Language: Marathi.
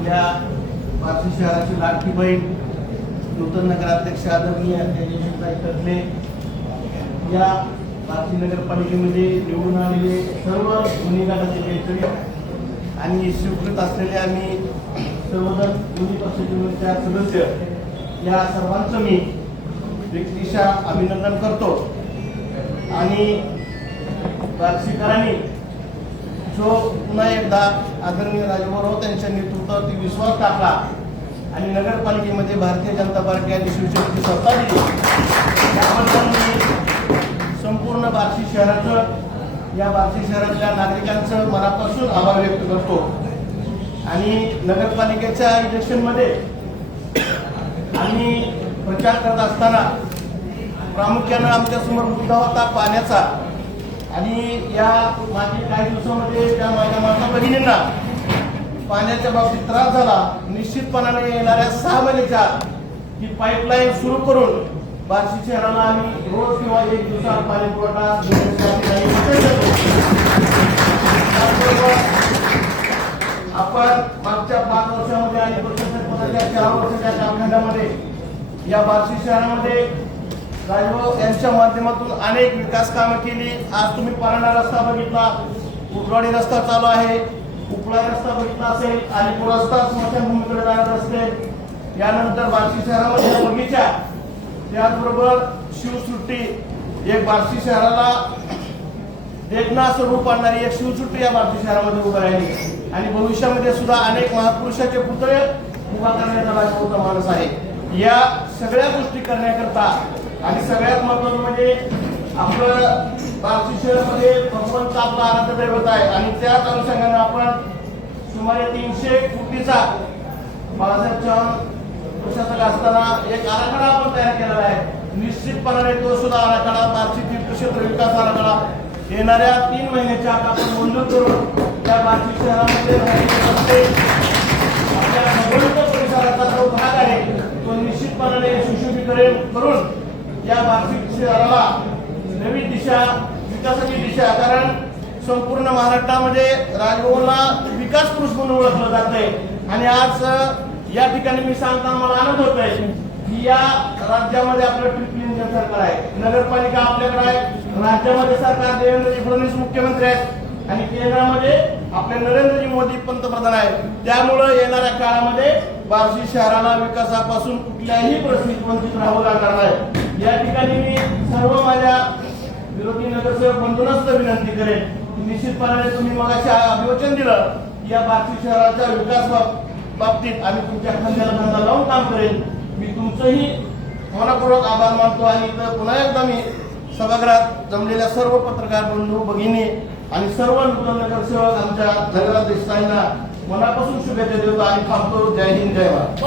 आपल्या बार्शी शहराची लाडकी बहीण नूतन नगराध्यक्ष आदरणीय तेजस्वीताई टकले या बार्शी नगरपालिकेमध्ये निवडून आलेले सर्व दोन्ही गटाचे नेते आणि स्वीकृत असलेले आम्ही सर्वजण दोन्ही पक्षाचे सदस्य या सर्वांचं मी व्यक्तिशः अभिनंदन करतो। आणि बार्शीकरांनी जो पुन्हा एकदा आदरणीय राजभाऊ राऊत यांच्या नेतृत्वावरती विश्वास टाकला आणि नगरपालिकेमध्ये भारतीय जनता पार्टी आणि शिवसेनेची सत्ता दिली, त्याबद्दल मी संपूर्ण बार्शी शहराचं या बार्शी शहरातल्या नागरिकांचं मनापासून आभार व्यक्त करतो। आणि नगरपालिकेच्या इलेक्शनमध्ये आम्ही प्रचार करत असताना प्रामुख्यानं आमच्यासमोर मुद्दा होता पाण्याचा। आणि या मागील काही दिवसामध्ये त्या माझ्या माता भगिनींना पाण्याच्या बाबतीत त्रास झाला। निश्चितपणाने येणाऱ्या 6 महिन्याच्या ही पाईपलाईन सुरू करून बार्शी शहराला आम्ही रोज किंवा 1 दिवसात पाणी पुरवठा आपण मागच्या 5 वर्षामध्ये आणि 4 वर्षाच्या कालखंडामध्ये या बार्शी शहरामध्ये राजभाऊ यांच्या माध्यमातून अनेक विकास कामं केली। आज तुम्ही परांडा रस्ता बघितला, उटवाडी रस्ता चालू आहे, उपळा रस्ता बघितला असेल, अलीपूर रस्ता, स्मशानभूमीकडे जाणारे रस्ते, यानंतर बार्शी शहरामध्ये बगीचा, त्याचबरोबर शिवसृष्टी, एक बार्शी शहराला देखणा स्वरूप आणणारी एक शिवसृष्टी या बार्शी शहरामध्ये उभं राहिली। आणि भविष्यामध्ये सुद्धा अनेक महापुरुषाचे पुतळे उभा करण्याचा राजभाऊचा मानस आहे। या सगळ्या गोष्टी करण्याकरता आणि सगळ्यात महत्त्वाचं म्हणजे आपलं बार्शी शहरामध्ये भगवंत आपला आराध्य दैवत आहे आणि त्याच अनुषंगाने आपण सुमारे 300 कोटीचा बाळासाहेब चव्हाण प्रशासक असताना एक आराखडा आपण तयार केलेला आहे। निश्चितपणाने तो सुद्धा आराखडा बार्शी तीर्थक्षेत्र विकास आराखडा येणाऱ्या 3 महिन्याच्या आत आपण मंजूर करून त्या बार्शी शहरामध्ये आपल्या भगवंत परिसराचा जो भाग आहे तो निश्चितपणाने सुशोभीकरण करून या बार्शी शहराला नवी दिशा, विकासाची दिशा, कारण संपूर्ण महाराष्ट्रामध्ये राजभाऊला विकास पुरुष म्हणून ओळखलं जात आहे। आणि आज या ठिकाणी मी सांगताना मला आनंद होत आहे की या राज्यामध्ये आपलं ट्रिपल इंजिन सरकार आहे, नगरपालिका आपल्याकडे आहे, राज्यामध्ये सरकार देवेंद्रजी फडणवीस मुख्यमंत्री आहेत आणि केंद्रामध्ये आपले नरेंद्रजी मोदी पंतप्रधान आहेत। त्यामुळे येणाऱ्या काळामध्ये बार्शी शहराला विकासापासून कुठल्याही परिस्थितीत वंचित राहावं लागणार नाही। या ठिकाणी मी सर्व माझ्या विरोधी नगरसेवक बंधूंनाच विनंती करेन, निश्चितपणाने तुम्ही मगाशी अभिवचन दिलं या बार्शी शहराच्या विकास बाबतीत आम्ही तुमच्या खांद्याला खांदा लावून काम करेन। मी तुमचंही मनापूर्वक आभार मानतो आणि इथं पुन्हा एकदा मी सभागृहात जमलेल्या सर्व पत्रकार बंधू भगिनी आणि सर्व नूतन नगरसेवक आमच्या नगराध्यक्षांना मनापासून शुभेच्छा देतो आणि थांबतो। जय हिंद, जय भारत।